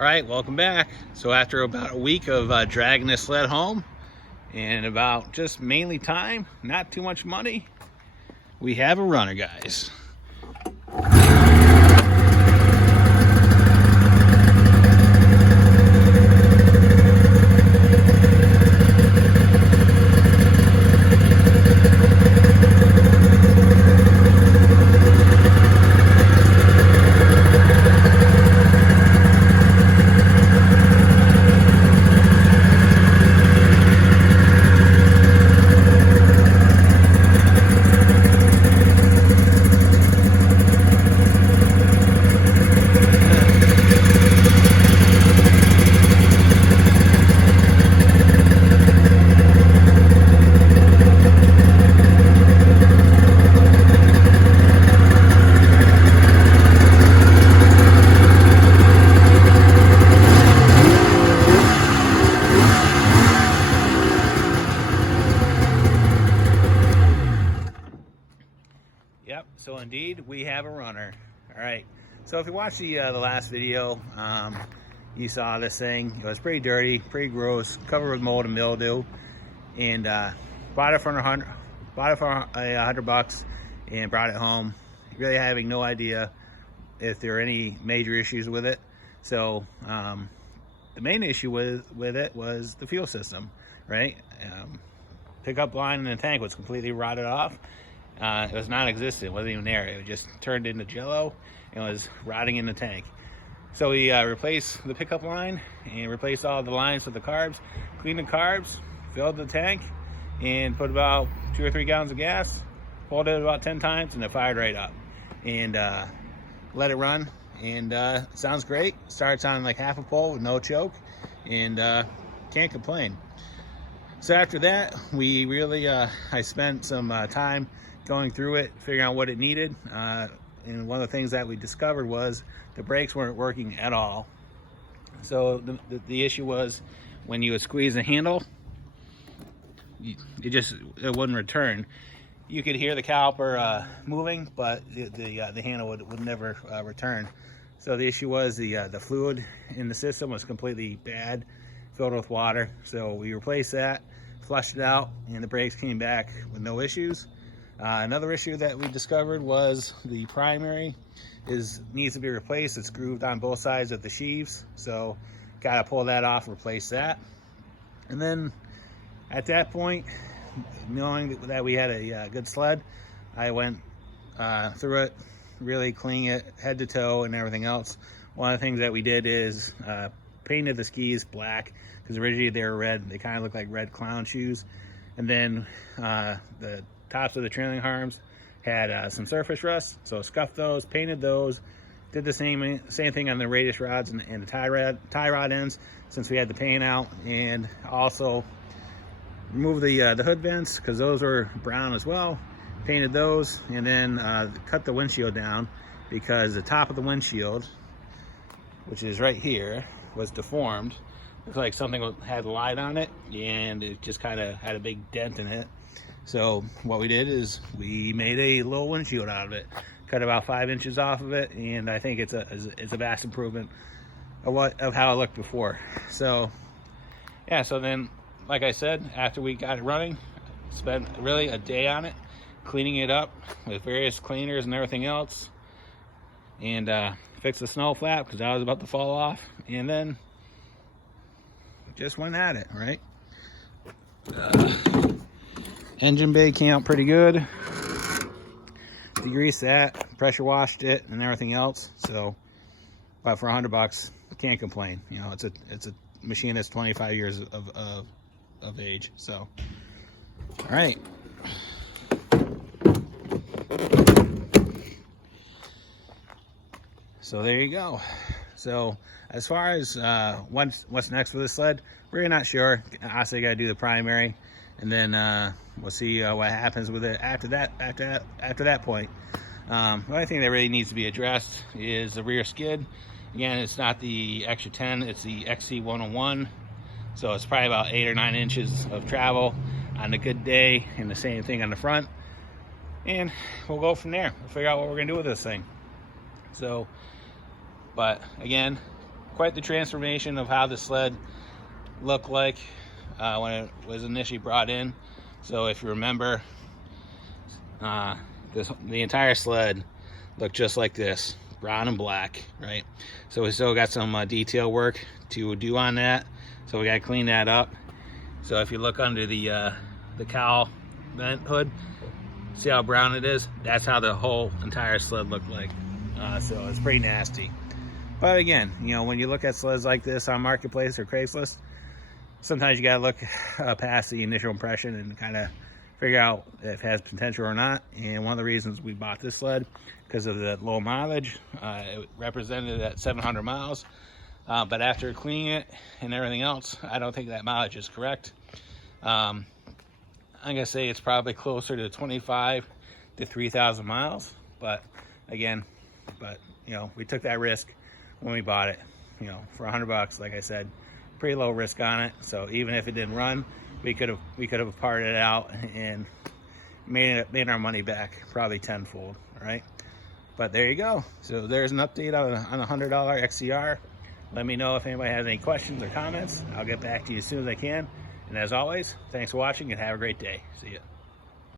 All right, welcome back. So after about a week of dragging this sled home and about just mainly time, not too much money, we have a runner, guys. Yep, so indeed we have a runner. All right, so if you watched the last video, you saw this thing. It was pretty dirty, pretty gross, covered with mold and mildew, and bought it for $100 and brought it home, really having no idea if there were any major issues with it. So the main issue with it was the fuel system, right? Pickup line in the tank was completely rotted off. It was non-existent, it wasn't even there. It just turned into jello and was rotting in the tank. So we replaced the pickup line and replaced all the lines with the carbs, cleaned the carbs, filled the tank, and put about 2 or 3 gallons of gas, pulled it about 10 times, and it fired right up. And let it run, and sounds great. Started sounding like half a pole with no choke, and can't complain. So after that, we really, I spent some time going through it, figuring out what it needed. And one of the things that we discovered was the brakes weren't working at all. So the issue was when you would squeeze the handle, it wouldn't return. You could hear the caliper moving, but the handle would never return. So the issue was the fluid in the system was completely bad, filled with water. So we replaced that, flushed it out, and the brakes came back with no issues. Another issue that we discovered was the primary needs to be replaced. It's grooved on both sides of the sheaves, so gotta pull that off, replace that. And then at that point, knowing that we had a good sled, I went through it, really cleaning it head to toe and everything else. One of the things that we did is painted the skis black, because originally they were red. They kind of look like red clown shoes. And then the tops of the trailing arms had some surface rust, so scuffed those, painted those, did the same thing on the radius rods and the tie rod ends, since we had the paint out, and also removed the hood vents, because those were brown as well, painted those, and then cut the windshield down, because the top of the windshield, which is right here, was deformed. It's like something had light on it, and it just kind of had a big dent in it. So what we did is we made a little windshield out of it, cut about 5 inches off of it, and I think it's a vast improvement of how it looked before. So yeah, so then, like I said, after we got it running, spent really a day on it, cleaning it up with various cleaners and everything else, and fixed the snow flap because that was about to fall off, and then just went at it, right? Engine bay came out pretty good. Degreased that, pressure washed it, and everything else. So, but for $100, can't complain. You know, it's a machine that's 25 years of age. So, all right. So there you go. So as far as what's next for this sled, we're not sure. Honestly, got to do the primary, and then we'll see what happens with it after that point. The only thing that really needs to be addressed is the rear skid. Again, it's not the Extra 10, it's the XC101. So it's probably about 8 or 9 inches of travel on a good day, and the same thing on the front. And we'll go from there. We'll figure out what we're gonna do with this thing. So, but again, quite the transformation of how the sled looked like when it was initially brought in. So if you remember, the entire sled looked just like this, brown and black, right? So we still got some detail work to do on that, so we got to clean that up. So if you look under the cowl vent hood, see how brown it is? That's how the whole entire sled looked like. So it's pretty nasty. But again, you know, when you look at sleds like this on Marketplace or Craigslist, sometimes you gotta look past the initial impression and kind of figure out if it has potential or not. And one of the reasons we bought this sled, because of the low mileage, it represented at 700 miles. But after cleaning it and everything else, I don't think that mileage is correct. I'm gonna say it's probably closer to 25 to 3,000 miles. But again, you know, we took that risk when we bought it, you know, for $100, like I said, pretty low risk on it. So even if it didn't run, we could have parted it out and made our money back probably tenfold. All right, but there you go. So there's an update on a $100 XCR. Let me know if anybody has any questions or comments. I'll get back to you as soon as I can. And as always, thanks for watching and have a great day. See ya.